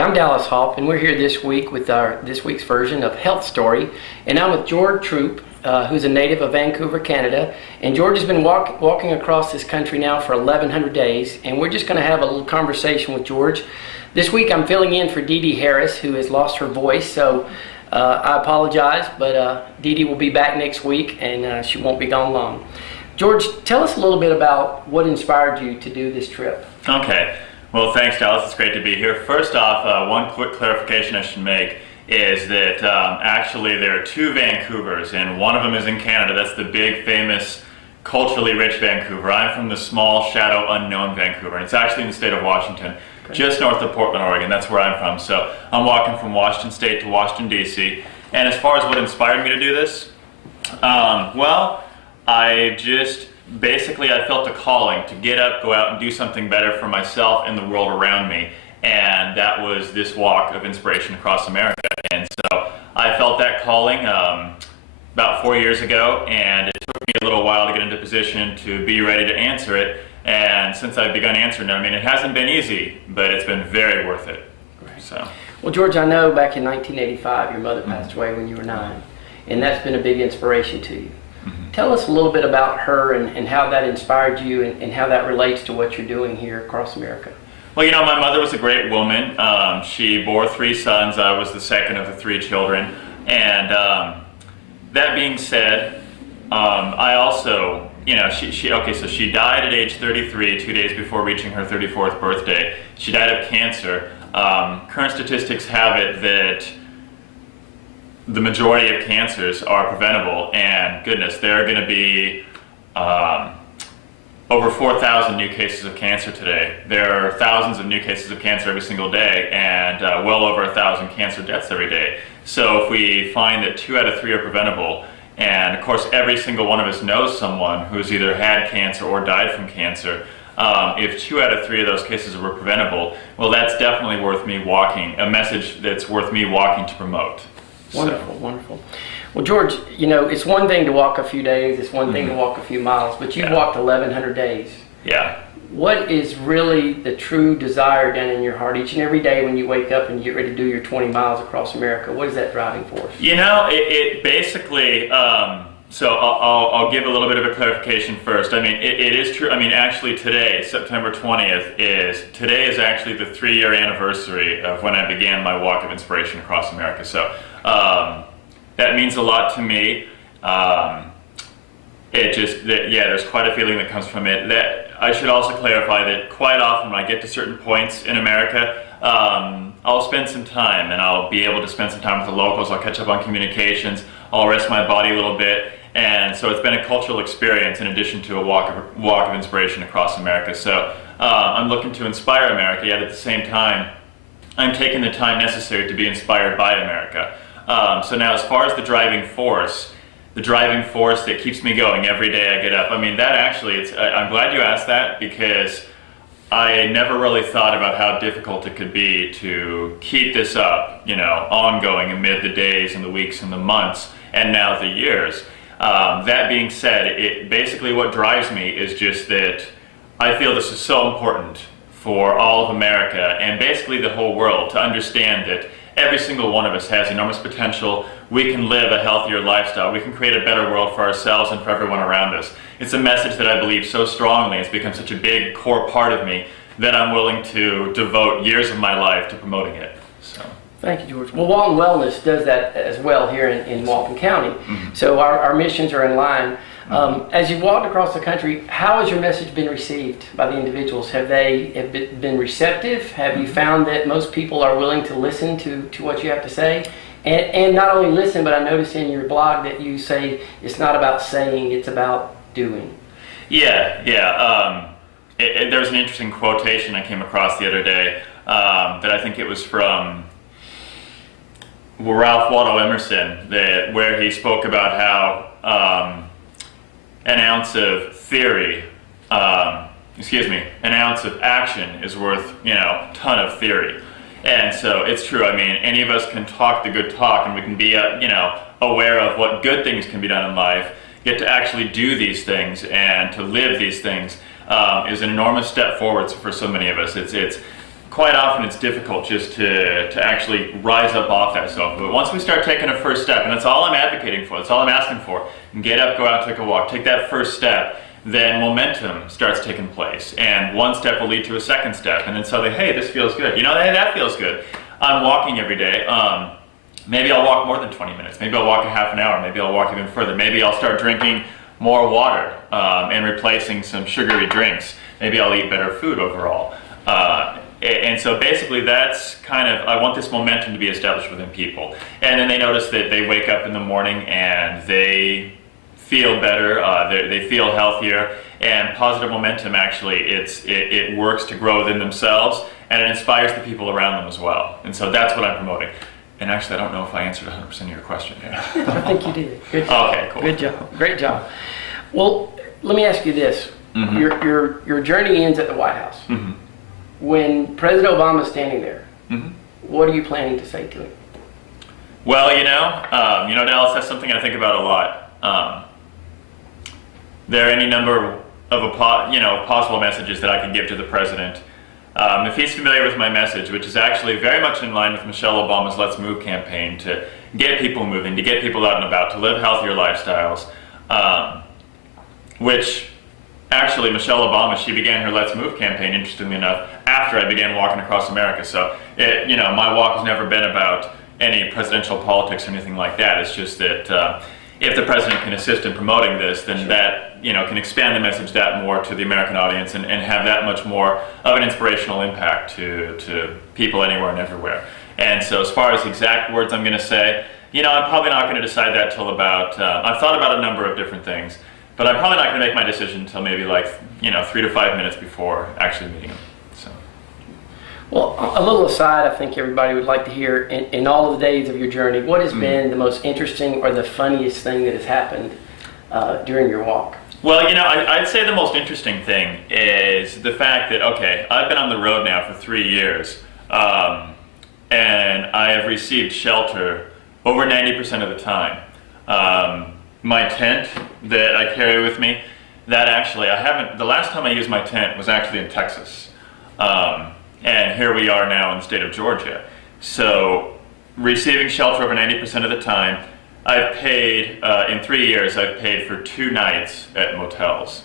Hi, I'm Dallas Hoff, and we're here this week with this week's version of Health Story. And I'm with George Troop, who's a native of Vancouver, Canada. And George has been walking across this country now for 1,100 days, and we're just going to have a little conversation with George. This week I'm filling in for Dee Dee Harris, who has lost her voice, so I apologize, but Dee Dee will be back next week, and she won't be gone long. George, tell us a little bit about what inspired you to do this trip. Okay. Well, thanks, Dallas. It's great to be here. First off, one quick clarification I should make is that actually there are two Vancouvers, and one of them is in Canada. That's the big, famous, culturally rich Vancouver. I'm from the small, shadow, unknown Vancouver, and it's actually in the state of Washington, just north of Portland, Oregon. That's where I'm from. So I'm walking from Washington State to Washington, D.C. And as far as what inspired me to do this, well, I felt a calling to get up, go out and do something better for myself and the world around me. And that was this walk of inspiration across America. And so I felt that calling about 4 years ago, and it took me a little while to get into position to be ready to answer it. And since I've begun answering it, I mean, it hasn't been easy, but it's been very worth it. Right. So. Well, George, I know back in 1985 your mother passed away when you were 9, and that's been a big inspiration to you. Tell us a little bit about her and how that inspired you and how that relates to what you're doing here across America. Well, you know, my mother was a great woman. She bore 3 sons. I was the second of the 3 children. And that being said, I also, you know, so she died at age 33, 2 days before reaching her 34th birthday. She died of cancer. Current statistics have it that the majority of cancers are preventable, and goodness, there are going to be over 4,000 new cases of cancer today. There are thousands of new cases of cancer every single day, and well over 1,000 cancer deaths every day. So if we find that 2 out of 3 are preventable, and of course every single one of us knows someone who's either had cancer or died from cancer, if 2 out of 3 of those cases were preventable, well, that's definitely worth me walking, a message that's worth me walking to promote. Wonderful, wonderful. Well, George, you know, it's one thing to walk a few days, it's one thing to walk a few miles, but you've walked 1,100 days. Yeah. What is really the true desire down in your heart each and every day when you wake up and you get ready to do your 20 miles across America? What is that driving force? You know, it basically, so I'll give a little bit of a clarification first. I mean, it is true. I mean, actually today, September 20th, today is actually the 3-year anniversary of when I began my walk of inspiration across America. So that means a lot to me. There's quite a feeling that comes from it. That I should also clarify that quite often when I get to certain points in America, I'll spend some time, and I'll be able to spend some time with the locals. I'll catch up on communications. I'll rest my body a little bit. And so it's been a cultural experience in addition to a walk of inspiration across America. So I'm looking to inspire America, yet at the same time, I'm taking the time necessary to be inspired by America. So now as far as the driving force that keeps me going every day I get up, I mean, that actually, I'm glad you asked that, because I never really thought about how difficult it could be to keep this up, you know, ongoing amid the days and the weeks and the months and now the years. That being said, basically what drives me is just that I feel this is so important for all of America and basically the whole world to understand that every single one of us has enormous potential. We can live a healthier lifestyle. We can create a better world for ourselves and for everyone around us. It's a message that I believe so strongly. It's become such a big core part of me that I'm willing to devote years of my life to promoting it. So. Thank you, George. Well, Walton Wellness does that as well here in Walton County. So our missions are in line. As you've walked across the country, how has your message been received by the individuals? Have they been receptive? Have you found that most people are willing to listen to what you have to say? And not only listen, but I noticed in your blog that you say it's not about saying, it's about doing. Yeah. There was an interesting quotation I came across the other day that I think it was from Ralph Waldo Emerson, where he spoke about how an ounce of action is worth, a ton of theory. And so it's true. I mean, any of us can talk the good talk, and we can be, aware of what good things can be done in life. Yet to actually do these things and to live these things is an enormous step forward for so many of us. It's quite often it's difficult just to actually rise up off that sofa. But once we start taking a first step, and that's all I'm advocating for, that's all I'm asking for, and get up, go out, take a walk, take that first step, then momentum starts taking place. And one step will lead to a second step, and then suddenly, hey, this feels good. You know, hey, that feels good. I'm walking every day. Maybe I'll walk more than 20 minutes. Maybe I'll walk a half an hour. Maybe I'll walk even further. Maybe I'll start drinking more water and replacing some sugary drinks. Maybe I'll eat better food overall. And so basically that's kind of, I want this momentum to be established within people. And then they notice that they wake up in the morning and they feel better, they feel healthier, and positive momentum actually, it works to grow within themselves, and it inspires the people around them as well. And so that's what I'm promoting. And actually, I don't know if I answered 100% of your question here. I think you did. Good job. Okay, cool. Good job. Great job. Well, let me ask you this. Mm-hmm. Your journey ends at the White House. Mm-hmm. When President Obama is standing there, Mm-hmm. what are you planning to say to him? Well, Dallas, that's something I think about a lot. There are any number of possible messages that I can give to the president. If he's familiar with my message, which is actually very much in line with Michelle Obama's Let's Move campaign, to get people moving, to get people out and about, to live healthier lifestyles, which actually Michelle Obama, she began her Let's Move campaign, interestingly enough, after I began walking across America. So, my walk has never been about any presidential politics or anything like that. It's just that if the president can assist in promoting this, then that can expand the message that more to the American audience and have that much more of an inspirational impact to people anywhere and everywhere. And so as far as exact words I'm going to say, I'm probably not going to decide that till about, I've thought about a number of different things, but I'm probably not going to make my decision until maybe 3 to 5 minutes before actually meeting him. So. Well, a little aside, I think everybody would like to hear, in all of the days of your journey, what has been the most interesting or the funniest thing that has happened during your walk? Well, I'd say the most interesting thing is the fact that, okay, I've been on the road now for 3 years, and I have received shelter over 90% of the time. My tent that I carry with me, that actually, the last time I used my tent was actually in Texas. And here we are now in the state of Georgia. So receiving shelter over 90% of the time, I've paid, in 3 years, I've paid for 2 nights at motels.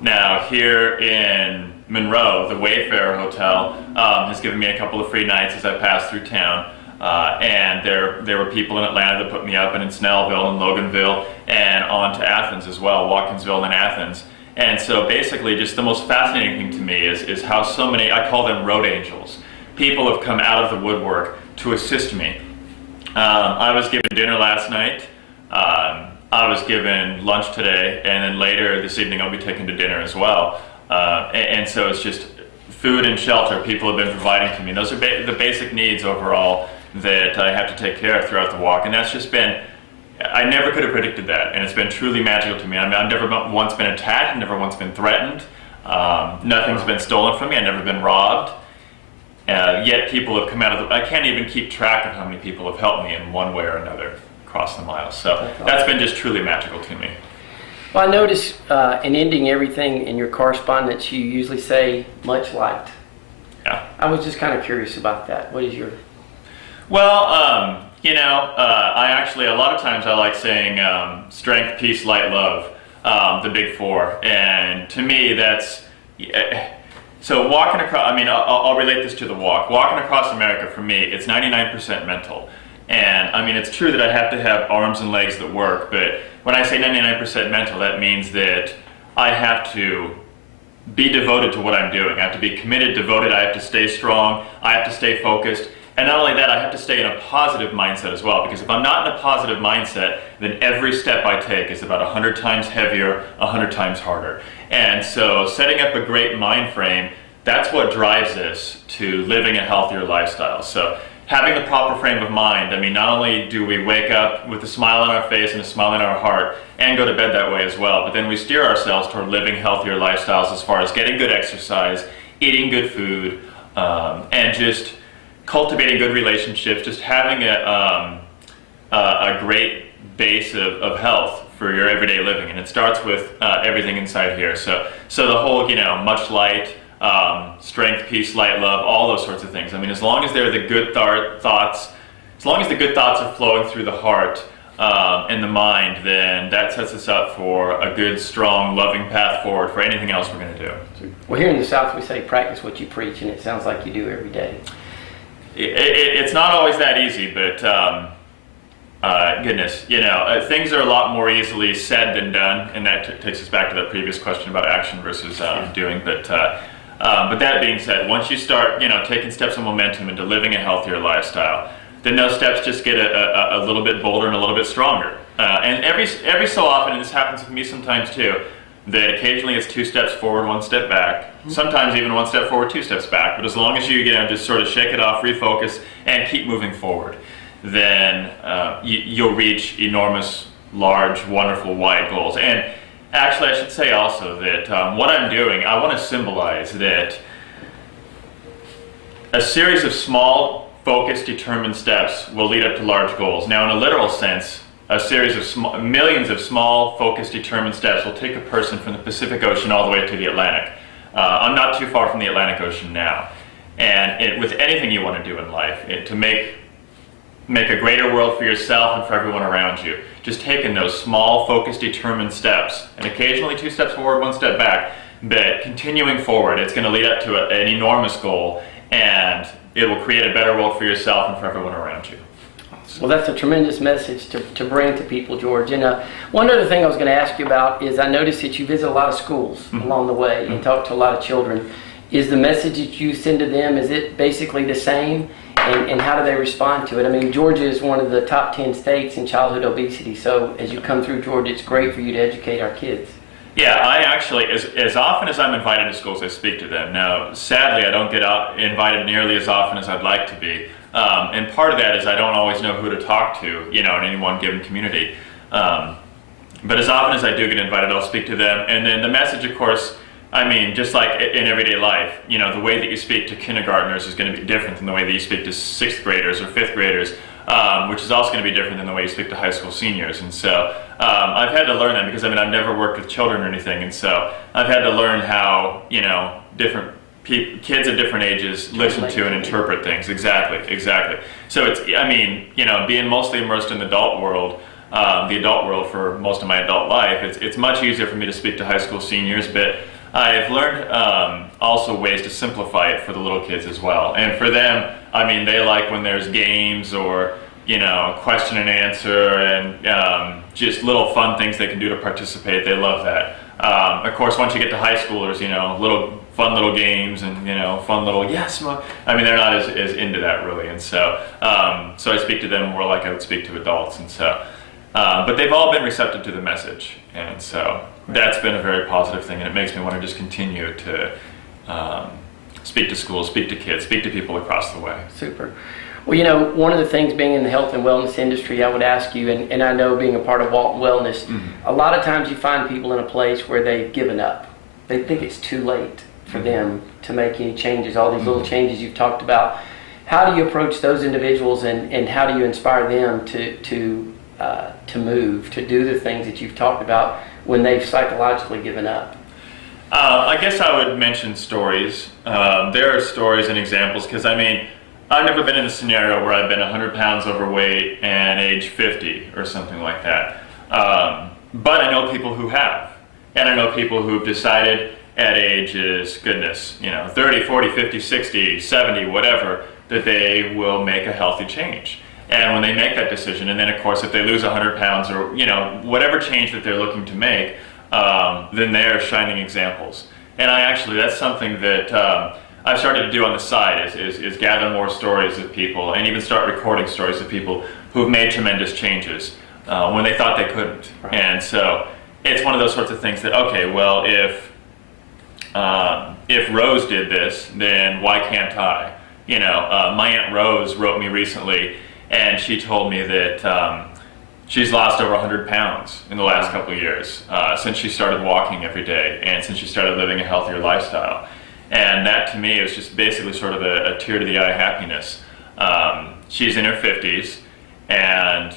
Now here in Monroe, the Wayfarer Hotel has given me a couple of free nights as I passed through town. And there were people in Atlanta that put me up, and in Snellville and Loganville, and on to Athens as well, Watkinsville and Athens. And so basically just the most fascinating thing to me is how so many, I call them road angels, people have come out of the woodwork to assist me. I was given dinner last night, I was given lunch today, and then later this evening I'll be taken to dinner as well. And so it's just food and shelter people have been providing to me. Those are the basic needs overall that I have to take care of throughout the walk, and that's just been, I never could have predicted that, and it's been truly magical to me. I mean, I've never once been attacked, never once been threatened, nothing's been stolen from me, I've never been robbed, yet people have come out of I can't even keep track of how many people have helped me in one way or another across the miles. So that's been just truly magical to me. Well, I notice in ending everything in your correspondence, you usually say, much liked. Yeah. I was just kind of curious about that. What is your... Well, I actually, a lot of times I like saying strength, peace, light, love, the big four. And to me, that's, so walking across, I'll relate this to the walk. Walking across America, for me, it's 99% mental. And it's true that I have to have arms and legs that work, but when I say 99% mental, that means that I have to be devoted to what I'm doing. I have to be committed, devoted, I have to stay strong, I have to stay focused. And not only that, I have to stay in a positive mindset as well, because if I'm not in a positive mindset, then every step I take is about 100 times heavier, 100 times harder. And so setting up a great mind frame, that's what drives us to living a healthier lifestyle. So having the proper frame of mind, not only do we wake up with a smile on our face and a smile in our heart and go to bed that way as well, but then we steer ourselves toward living healthier lifestyles as far as getting good exercise, eating good food, and just cultivating good relationships, just having a great base of health for your everyday living. And it starts with everything inside here. So the whole, much light, strength, peace, light, love, all those sorts of things. I mean, as long as they're the good thoughts, as long as the good thoughts are flowing through the heart and the mind, then that sets us up for a good, strong, loving path forward for anything else we're going to do. Well, here in the South, we say practice what you preach, and it sounds like you do every day. It's not always that easy, but goodness, things are a lot more easily said than done, and that takes us back to that previous question about action versus doing. But that being said, once you start, taking steps of momentum into living a healthier lifestyle, then those steps just get a little bit bolder and a little bit stronger. And every so often, and this happens with me sometimes too, that occasionally it's 2 steps forward, 1 step back. Sometimes even 1 step forward, 2 steps back. But as long as you just sort of shake it off, refocus, and keep moving forward, then you'll reach enormous, large, wonderful, wide goals. And actually, I should say also that what I'm doing, I want to symbolize that a series of small, focused, determined steps will lead up to large goals. Now, in a literal sense, a series of millions of small, focused, determined steps will take a person from the Pacific Ocean all the way to the Atlantic. I'm not too far from the Atlantic Ocean now. And with anything you want to do in life, to make a greater world for yourself and for everyone around you, just taking those small, focused, determined steps, and occasionally 2 steps forward, 1 step back, but continuing forward, it's going to lead up to an enormous goal, and it will create a better world for yourself and for everyone around you. Well, that's a tremendous message to bring to people, George. And one other thing I was going to ask you about is I noticed that you visit a lot of schools along the way and talk to a lot of children. Is the message that you send to them, is it basically the same? And how do they respond to it? I mean, Georgia is one of the top 10 states in childhood obesity. So as you come through Georgia, it's great for you to educate our kids. Yeah, I actually, as often as I'm invited to schools, I speak to them. Now, sadly, I don't get invited nearly as often as I'd like to be. And part of that is I don't always know who to talk to, in any one given community. But as often as I do get invited, I'll speak to them. And then the message, of course, I mean, just like in everyday life, the way that you speak to kindergartners is going to be different than the way that you speak to 6th graders or 5th graders, which is also going to be different than the way you speak to high school seniors. And so I've had to learn that because, I've never worked with children or anything. And so I've had to learn how, different kids at different ages listen to and interpret things. Exactly. So it's, being mostly immersed in the adult world for most of my adult life, it's much easier for me to speak to high school seniors, but I've learned also ways to simplify it for the little kids as well. And for them, they like when there's games or, question and answer and just little fun things they can do to participate. They love that. Of course, once you get to high schoolers, fun little games and, fun little, yes, Mom. They're not as into that really. And so I speak to them more like I would speak to adults. And so, but they've all been receptive to the message. And so that's been a very positive thing, and it makes me want to just continue to speak to schools, speak to kids, speak to people across the way. Super. Well, one of the things being in the health and wellness industry, I would ask you, and I know being a part of Walton Wellness, a lot of times you find people in a place where they've given up. They think it's too late for them to make any changes, all these little changes you've talked about. How do you approach those individuals, and how do you inspire them to move, to do the things that you've talked about when they've psychologically given up? I guess I would mention stories. There are stories and examples because, I've never been in a scenario where I've been 100 pounds overweight and age 50 or something like that. But I know people who have. And I know people who've decided at ages, 30, 40, 50, 60, 70, whatever, that they will make a healthy change. And when they make that decision, and then of course if they lose 100 pounds or whatever change that they're looking to make, then they're shining examples. And that's something that I've started to do on the side is gather more stories of people and even start recording stories of people who've made tremendous changes when they thought they couldn't. Right. And so it's one of those sorts of things that, okay, well, if Rose did this, then why can't I? My Aunt Rose wrote me recently, and she told me that she's lost over 100 pounds in the last couple of years since she started walking every day and since she started living a healthier lifestyle. And that to me is just basically sort of a tear to the eye happiness. She's in her 50s, and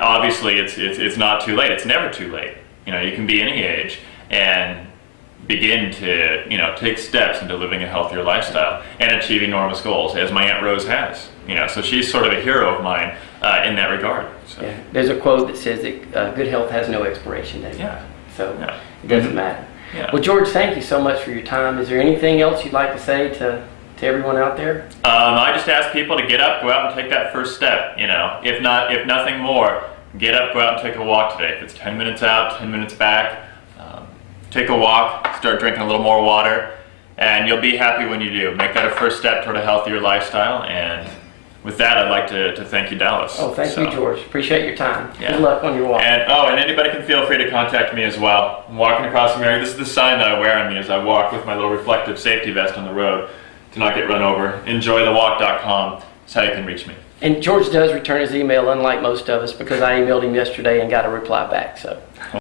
obviously it's not too late. It's never too late. You can be any age, and begin to, take steps into living a healthier lifestyle and achieving enormous goals, as my Aunt Rose has. So she's sort of a hero of mine in that regard. So. Yeah. There's a quote that says that good health has no expiration date. Yeah. So Yeah. it doesn't matter. Yeah. Well, George, thank you so much for your time. Is there anything else you'd like to say to everyone out there? I just ask people to get up, go out and take that first step. If nothing more, get up, go out and take a walk today. If it's 10 minutes out, 10 minutes back, take a walk, start drinking a little more water, and you'll be happy when you do. Make that a first step toward a healthier lifestyle. And with that, I'd like to thank you, Dallas. Oh, thank you, George. Appreciate your time. Yeah. Good luck on your walk. And anybody can feel free to contact me as well. I'm walking across America. This is the sign that I wear on me as I walk with my little reflective safety vest on the road to not get run over. Enjoythewalk.com is how you can reach me. And George does return his email, unlike most of us, because I emailed him yesterday and got a reply back. So